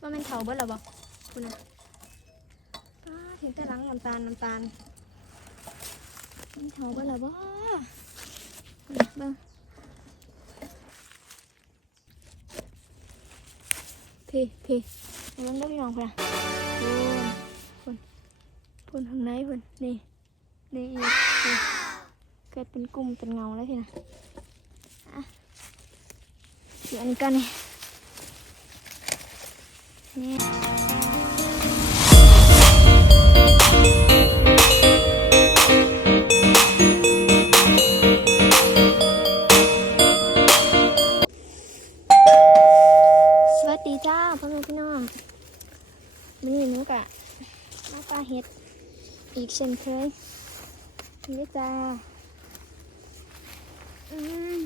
ว่ามันเถาเบิดหรอบอกคุณนะป้าถึงแต่หลังน้ำตาลน้ำตาลมันเถาเบิดหรอบ่คุณนะเบิ่งพี่พี่เอาเบิ่งได้พี่น้องคุณนะคุณคุณคุณทางไหนคุณนี่นี่อีกเกิดเป็นกลุ่มเป็นเงาแล้วพี่นะอะเสียอันนี้กันนี่ สวัสดีจ้าพ่อแม่พี่น้องวันนี้นูกะมาปลาเห็ด อีกเช่นเคยนี่จ้าอืม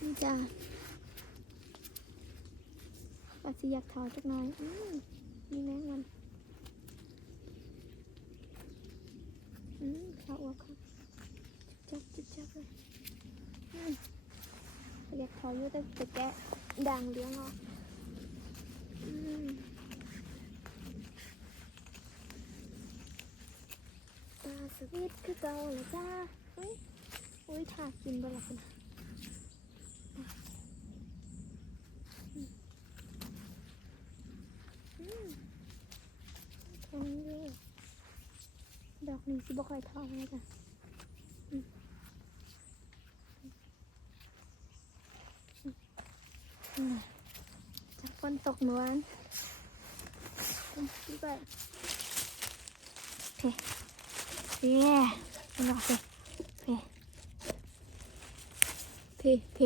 นี่จ้า อาจจะอยากถอดสักหน่อยอืมนี่แม่งมันอืมข้าวอวกค่ะจับจับจับเลยอืมอยากถอดอยู่แต่แกะด่างเลี้ยงออกอืมปลาสวิตคือเก่าเลยจ้าอุ้ยอุ้ยถากินบล่ะคุณรงนี้เลยดอกนี้สิ บ่ค่อยทองเลยจ้ะอืมอืมจากฝนตกเมื่อวานอืมนี่ก็เพเพเป็นดอเพเพเพเพ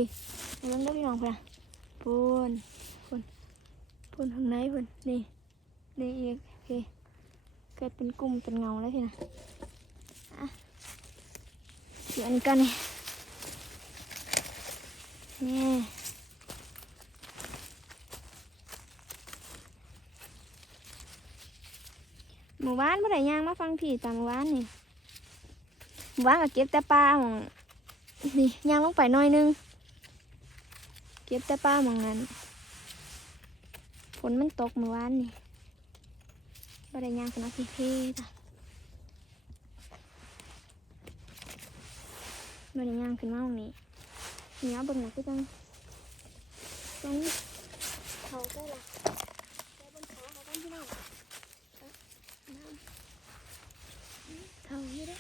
เอาลงได้พี่น้องเพื่อนปูนปูนปูนข้างในปูนนี่นี่อีกเคเกิดเป็นกลุ่มเป็นเงาแล้วทีน่ะ เดี๋ยวอันกันนี่นี่หมู่บ้านเมื่อไหร่ย่างมาฟังผีตามหมู่บ้านนี่หมู่บ้านก็เก็บแต่ปลาของนี่ย่างลงไปหน่อยนึง เก็บแต่ปลาหมองนั้นฝนมันตกเมื่อวานนี่บ่ได้ย่างกันนะพี่พี่จ้ะ บ่ได้ย่างขึ้นมาตรงนี้เหนียบิ่งหน่อยคือจังตรงเขาได้ละได้บนขาเขากันพี่น้องเอาน้ำอื้อเขาอยู่เด้อ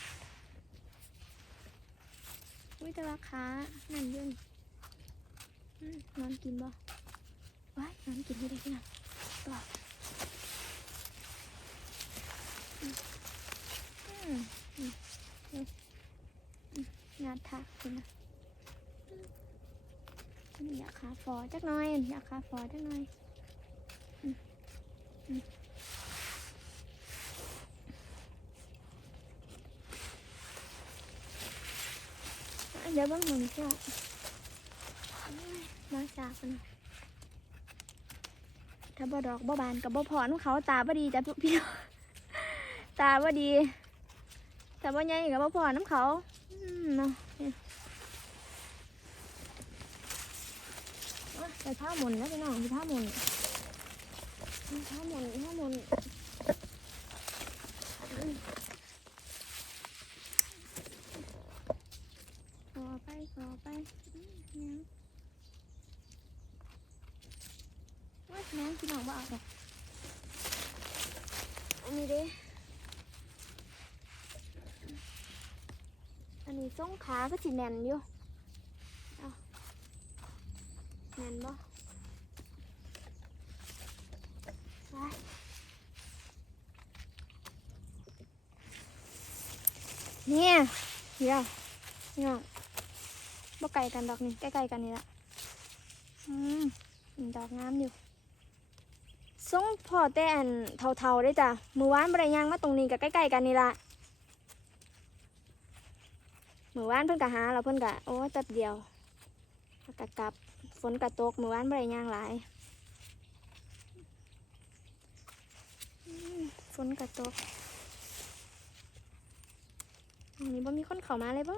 อุ้ยแต่ว่าขานั่นยืนนอนกินบ่ว้ายนอนกินไม่ได้พี่น้องต่ออืมอืมอืมอืมงานถักคุณนะอยากขาฟอจักหน่อยอยากขาฟอจักหน่อยเดี๋ยวบ้างหุ่นจ้ะมาจากกันถ้าบ่ดอกบ่บานกับบ่พอน้องเขาตาบ่ดีจ้ะพี่ตาบ่ดี แต่ว่ใหญ่กับบ่พอน้ำเขาอืมเนาะ เนี่ท่ามนนะพี่น้องไปท่ามนท่ามนท่ามนอืมต่อไปต่อไปเนี่ยว่าแม่พี่น้องบ่เอาหรอกอันนี้ด้อันนี้ส่งขาก็สิแน่นอยู่เอาแน่นบ่ไป เนี่ยเดี๋ยวเนี่ยบ่ไกลกันดอกนี่ใกล้ๆกันนี่ละอืมดอกงามอยู่ส่งพอแต่อันเทาๆได้จ้ะมือวานบริยางมาตรงนี้กับใกล้ๆกันนี่ละมือวานเพิ่นกะหาแล้วเพิ่นกะโอ้ยแป๊บเดียวกะกลับฝนกะตกมือวานบ่ได้ย่างหลายฝนกะตก นนี้บ่มีคนเข้ามาเลยบ่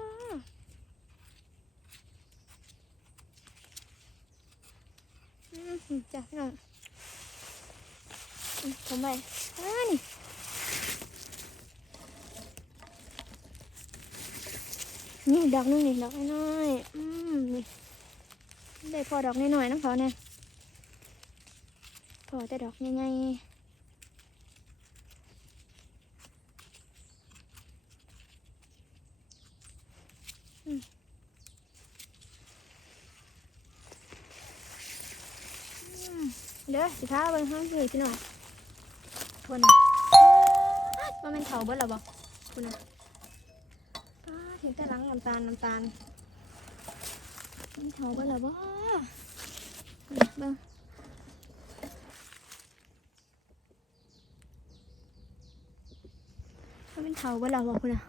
อืมจ้ะพี่น้องทำไมอ่านี่นี่ดอกนึงนี่ดอกน้อยอืมนี่ได้พอดอกน้อยๆน้ำเขาเนี่ยพอแต่ดอกใหญ่ๆอืมอืมเดี๋ยสิท้าไปห้างสิพี่น้องทนว่ามันเขาเบิดหรอบอกคุณนะป้าถึงแต่หลังน้ำตาลน้ำตาลมันเขาเบิดหรอบ่นี่เบิ่งว่ามันเขาเบิดหรอบอกคุณนะ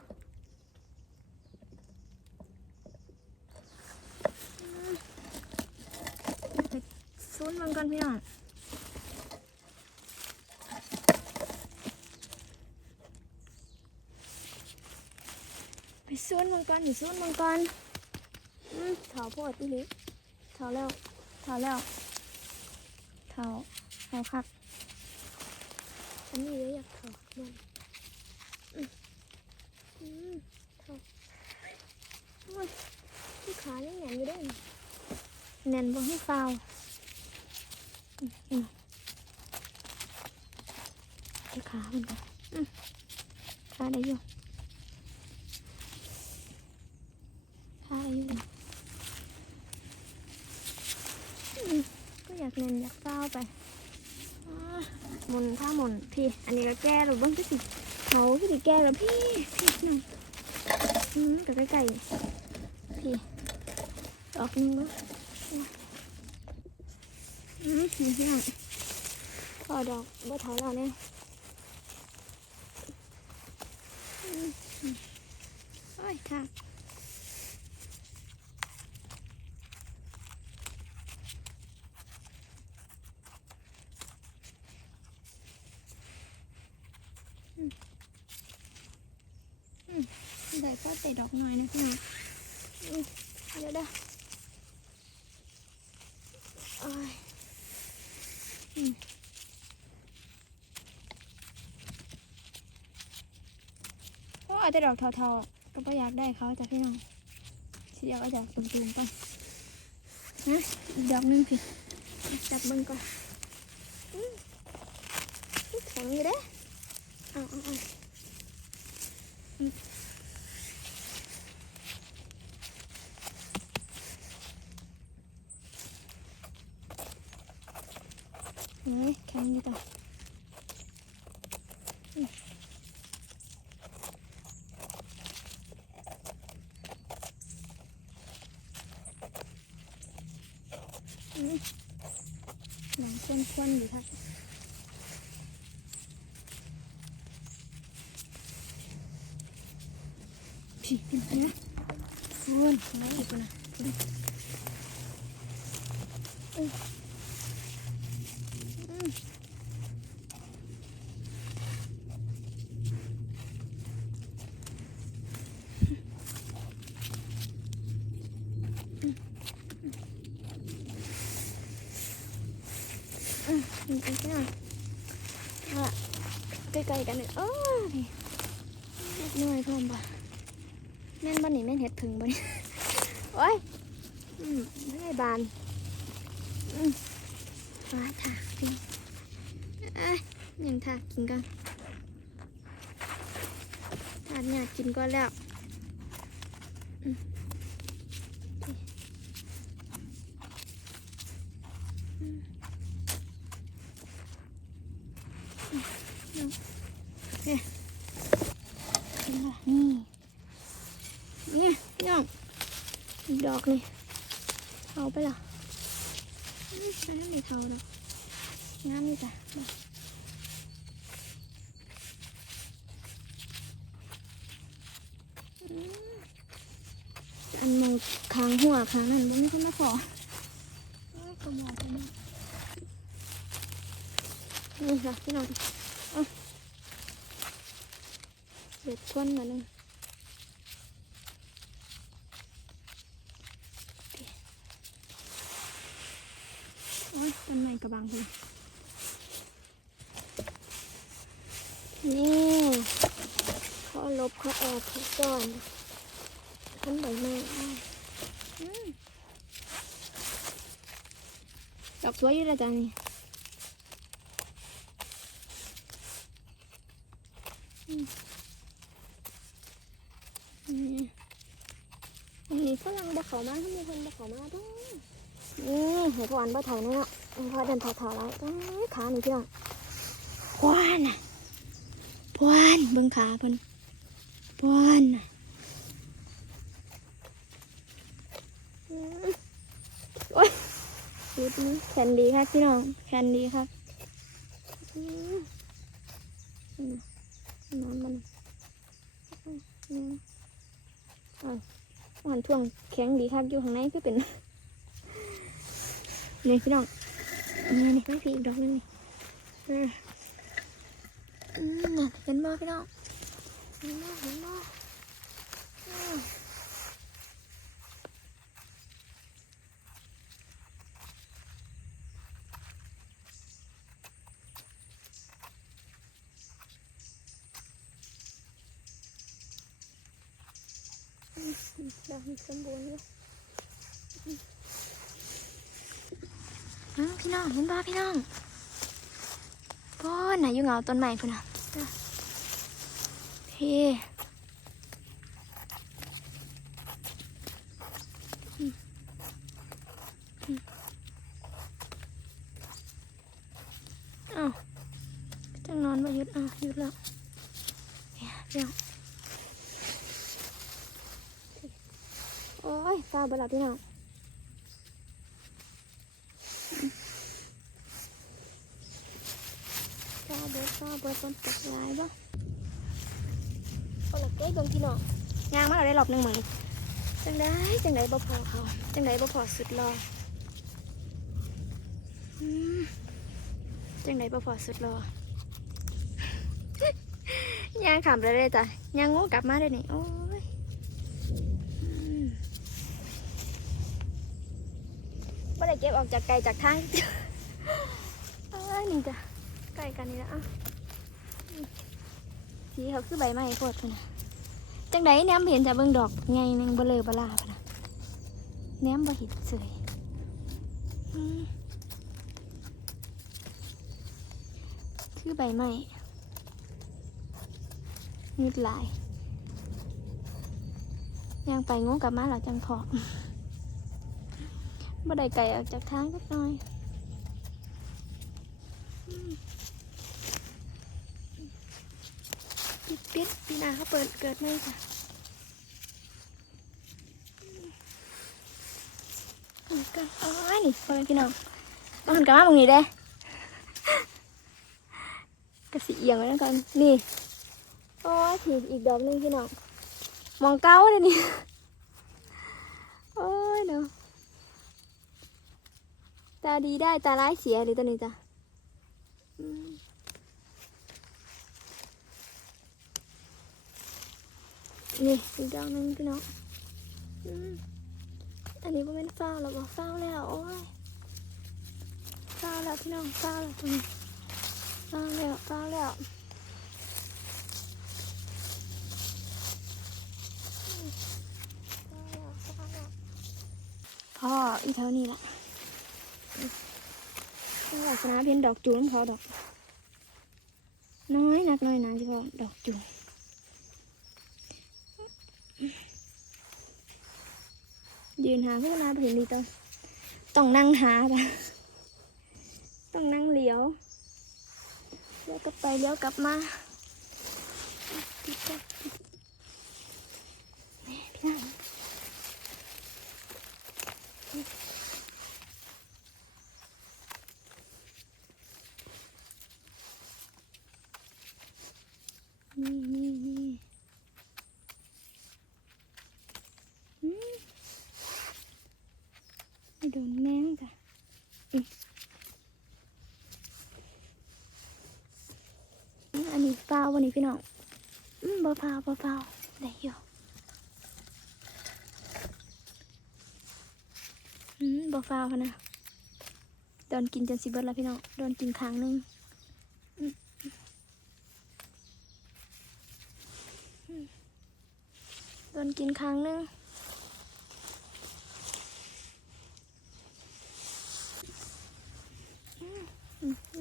อืมไปซูนมันก่อนพี่น้อง ไปังกรอยู่ซูนมังกรอืมเถาโพดอีหลิเถาแล้วเถาแล้วเถาเถาคักอันนี้เลยอยากเถามันอืมเถาโอ้ยที่ขายังแหนนอยู่เด้แหนนบ่ให้ฟาวที่ขามันกันขาได้อยู่ พา อยู่ก็อยากเล่นอยากเฝ้าไปหมุนผ้าหมุนพี่ อันนี้ก็แก้หรือบ้างพี่สิเขาพี่สิแก้แล้วพี่พี่หน่อยอืมกับใกล้ๆพี่ดอกนึงมั้งอืมพี่น้องพอดอกบ่เท่าเราเนี่ยอืมอืมโอ้ยค่ะ ได้ก็ใส่ด อกหน่อยนะพี่น้องเดี๋ยวเด้อโอ้ยอืมเพราะอาจจะดอกเทาๆก็ไม่อยากได้เขาจ้ะพี่น้องสิอยากเอาดอกตุ่มๆไปนะอีกดอกหนึงพี่จับเบิ้งก่อนอืมแข็งอยู่เด้อเอาเอาเอา เฮ้ยแข็งอยู่ต่ออืมอืม หนังควนๆอยู่ค่ะพี่พี่นะควนน้องอีกคนนะอืม อืมอีกนิดหน่อยเอาล่ะใกล้ๆกันเลยโอ้ยเล็กน้อยพร้อมปะแม่นบ้านนี่แม่นเห็ดผึ่งบ้านนี่โอ้ยอืมไม่บานอืมฟ้าถากกินอ้ยยังถากกินกันถากอยากกินก็แล้วอืมอืม นี่นี่พี่น้องอีกดอกนี่เทาไปละอืมมันไม่มีเทาดอกงามนี่จ้ะอันมองค้างหัวค้างนั่นบ่มีคนมาขอเอ้ยกระหม่อมกระหม่อนี่ค่ะพี่น้อง เด็ดก้นมาหนึ่งโอ้ยต้นไม้กระบังพี่นี่เขาลบเขาแอบเขาซ่อนขั้นใบไม้อ้ายอืมดอกสวยอยู่แล้วจ้ะนี่อืมนี่อันนี้ฝรั่งบ่เขามาทำไมเพิ่นบ่เขามาต้องนี่เห็นพอนบ่เถ่าเนาะพอเดินเถ่าๆแล้วต้องขาหนูพี่น้องพวนน่ะพวนเบิ่งขาเพิ่นพวนน่ะอืมโอ้ยดูดนี่แขนดีครับพี่น้องแขนดีครับอืมนี่นะน้ำมันอื มอ้าวหวานท่วงแข็งดีครับอยู่ข้างในก็เป็นนี่พี่น้องนี่นี่ไม่พี่อีกดอกนึงนี่เอออืมน่ะเห็นบ่พี่น้องเห็นบ่เห็นบ่ ดอกนี้สมบูรณ์อยู่อืมพี่น้องเห็นบ่พี่น้องพ่อน่ะอยู่เงาต้นไม้พุ่นน่ะเออพี่อ้าวจังนอนมาหยุดอ้าวหยุดแล้วเดี๋ยว อ้ยฟ้าบลับพี่น้องฟ้าเบิดฟ้าเบิดฝนตกลายบ่คนละเก๊กเบิ่งพี่น้องยางมาเราได้รอบหนึ่งเหมือนจังได้จังได้บ่พอเขาจังได้บ่พอสุดรอจังได้บ่พอสุดรอย่างขำเลยเลยจ้ะย่างงูกลับมาได้นี่โอ้มบ่ได้ เก็บออกจากไกลจากทางนี่จ้ะใกล้กันนี่ละอะสีเขาคือใบไม้โคตรนะจังไดแนมเห็นจะเบิ่งดอกไงนึงเบลอบลาพนะแนมบ่เห็นเสยคือใบไม้นิดลายย่างไปงูกลับมาแล้วจังพอ บ่ได้ไก่ออกจากทางสักหน่อยปิดปิดปีหนาเขาเปิดเกิดไม่จ้ะกันอ๋อนี่พ่อแม่พี่น้องมาหันกลับมาตรงนี้เด้กระสีเอียงไว้แล้วกันนี่โอ้ยถีบอีกดอกนึงพี่น้องมองเก้าเลยนี่โอ้ยเนาะ ตาดีได้ตาร้ายเสียหรือตัวนี้จ้ะนี่อีกดอกนึงพี่น้องอันนี้บ่เป็นฟ้าวหรอบอกฟ้าแล้วโอ้ยฟ้าแล้วพี่น้องฟ้าแล้วตรงนี้ฟ้าแล้วฟ้าแล้วอืมฟ้าแล้วฟ้าวแล้วพ่ออีเท่านี้ละ นักษณะเป็นดอกจูนเขาดอก น้อยนักน้อยหนาเฉพาะดอกจูนยืนหาพื่อนาเห็นดีต้องต้องนั่งหาจ้ะต้องนั่งเลี้ยวเลี้ยวกลับไปเลี้ยวกลับมานี่พี่น้องนี่นี่นี่อืม ไม่โดนแมงจ้ะอืมอันนี้เปล่าวันนี้พี่น้อง อืมบ่เปล่าบ่เปล่าได้อยู่อืม บ่ฟาค่ะนะโดนกินจนสิเบิดแล้วพี่น้องโดนกินครั้งหนึ่งโดนกินครั้งหนึ่ง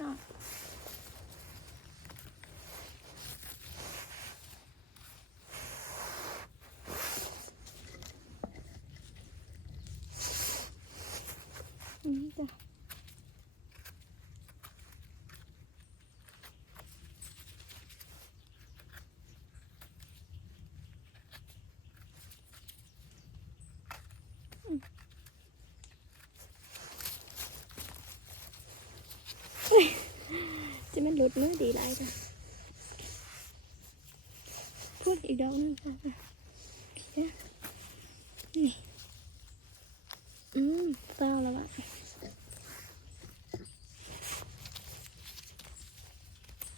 น้องอืมจ้ะ จะ มือดีไรจ้ะพูดอีกดอกหนึงค่ะนี่อืมเศร้าแล้วอะ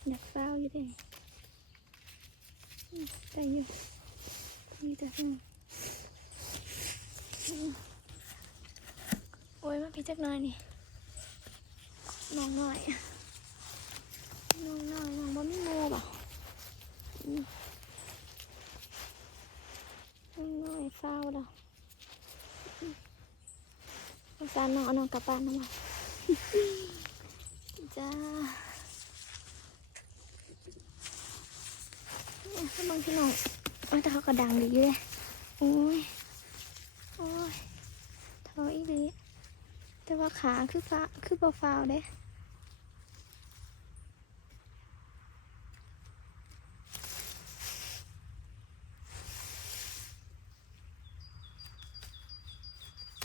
อยากเศร้าอยู่ด้อืมได้อยู่นี่จ้ะอืมอืมโอ้ยมาพี่จักหน่อยนี่น้องหน่อย น้องน้อยน้องบ่มีโมบ่อืมน้องน้อยเศร้าดอกอืมสงสารน้องเอาน้องกลับบ้านนะมาจ้าถ้าบางพี่น้องโอ้ยแต่เขาก็ดังดีอยู่เลยโอ้ยโอ้ยท้าอีดีแต่ว่าขาคือฟ้าคือเบาฟาวเด้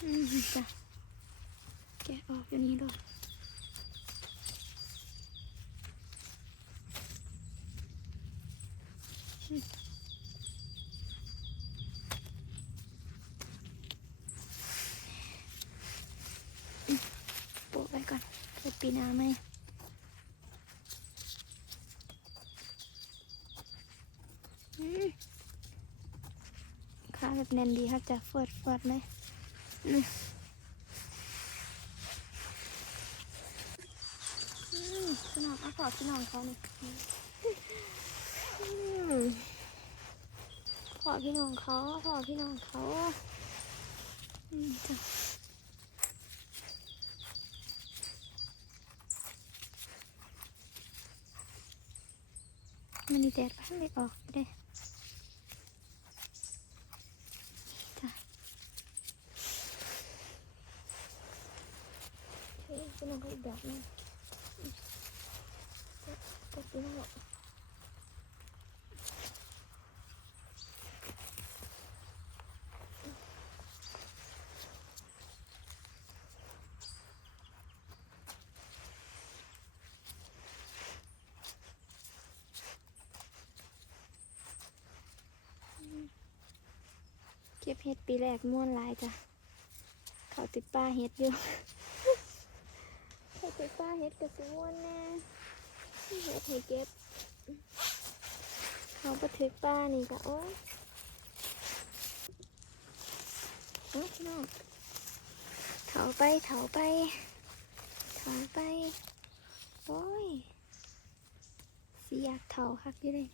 อืม จ้ะแกะออกอยู่นี่ด้วยโปะไว้ก่อนเกิดปีนาไหมอืมขาแบบแน่นดีครับจะเฟิดเฟิดไหม อืมอืม ฝาขอพี่น้องเขาหน่อยอืมขอพี่น้องเขาขอพี่น้องเขาอืมจ้ะมันนี่แดดพัดไม่ออกเลยะ เฮ้ยพี่น้องก็อีกแบบหนึงก็พี่น้องเก็บเห็ดปีแรกม่วนหลายจ้ะ เขาติดป้าเห็ดอยู่เขาติดป้าเห็ดกับสิม่วนแน่เห็ดให้เก็บ เขาไปถึกป้านี่ก็โอ๊ยโอ๊ยพี่น้องเถาไปเถาไปเถาไป โอ้ย สิอยากเถาคักอยู่เลย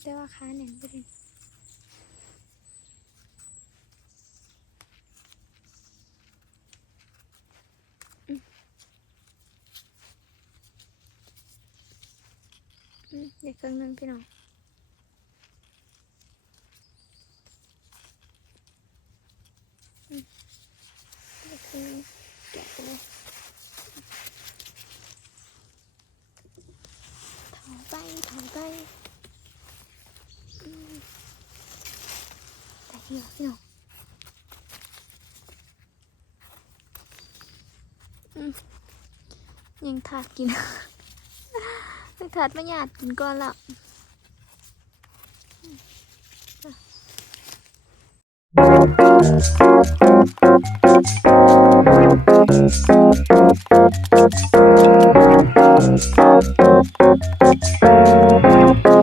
แต่ว่าขาแน่นไปเลยอืมเด็กเครื่องนึงพี่น้องอืมเด็กเครื่องนึงแกะไปเลยถอไปถอไปอืม แต่เหี้ยพี่น้องยังถาดกินยังถาดไม่หยาดกินก่อนละ